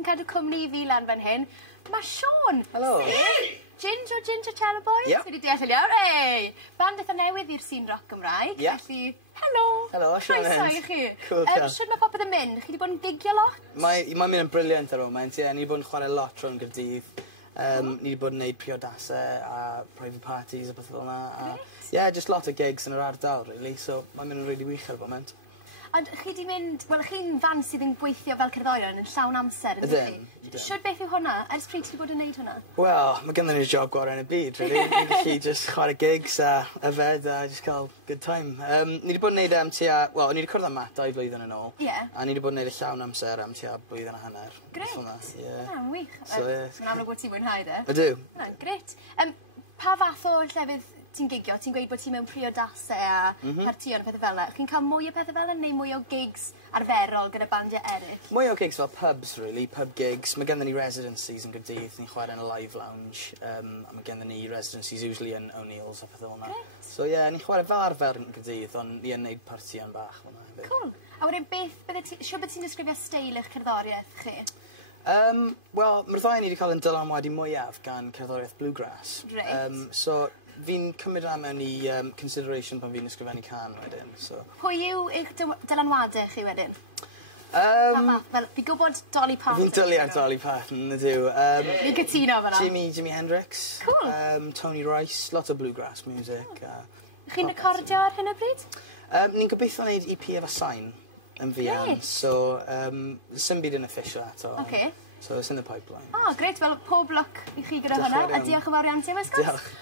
yn cadw cwmni fi lan fan hyn. Mae Sean. Helo. Ginge Celloboi. Yep. Wedi deall yn iawn. Ei! Band eitha newydd i'r sîn rock Gymraeg. Yep. Felly, helo. Helo, Sean. Croeso i chi. Cool, Sean. Sut mae popeth yn mynd? Chi wedi bod yn gigio lot? Mae'n mynd yn briliant ar ôl moment, ie. Ni wedi bod yn chwarae lot rhwng Gaerdydd. Ni wedi bod yn gwneud priodasau a private parties a beth fel yna. Ie, just lot o gigs yn yr ardal, really. So, mae'n mynd yn really wych ar y moment. Ond chi wedi mynd, wel, chi'n fan sydd yn gweithio fel cerddorion yn llawn amser, ydych chi? Siwr beth yw hwnna? Ers pryd ti wedi bod yn gwneud hwnna? Wel, mae gynnon ni'r job gorau yn y byd, really. Ni'n gallu just chwarae gigs a yfed a just cael good time. Ni wedi bod yn gwneud wel, ni wedi cwrdd am Matt 2 blwyddyn yn ôl. Ie. A ni wedi bod yn gwneud y llawn amser am blwyddyn a hanner. Grêt. Yn wych. So, ie. Mae'n amlwg bod ti'n mwynhau, de? Ydw. Grêt. Pa fath o llefydd ti'n gigio? Ti'n gweud bod ti'n mewn priodasau a partïon a pethau fel yna. Chi'n cael mwy o pethau fel yna neu mwy o gigs arferol gyda bandiau eraill? Mwy o gigs fel pubs, really. Pub gigs. Mae ganddo ni residencies yn Gaerdydd. Ni'n chwarae yn y live lounge. A mae ganddo ni residencies usually yn O'Neill's a pethau fel yna. So ie, ni'n chwarae fel arfer yn Gaerdydd, ond ni'n gwneud partïon bach fel yna. Cool. A wedyn siwr beth ti'n disgrifio steil eich cerddoriaeth chi? Wel, mae'r ddau ni wedi cael yn dylanwadu mwyaf gan cerddoriaeth bluegrass. Reit. So, fi'n cymryd am mewn i consideration pan fi'n ysgrifennu can wedyn. So. Pwy yw eich dylanwadau chi wedyn? Fi'n gwybod Dolly Parton. Fi'n dwlu ar Dolly Parton, ydw. Fi'n cytuno fan'na. Jimi Hendrix. Cool. Tony Rice, lot o bluegrass music. Chi'n recordio ar hyn o bryd? Ni'n gobeithio wneud EP efo sain yn fian. So, sy'n byd yn official ato. Okay. So, it's in the pipeline. Grêt. Wel, pob lwc i chi gyda hwnna. A diolch yn fawr iawn ti, Sgwrs. Diolch.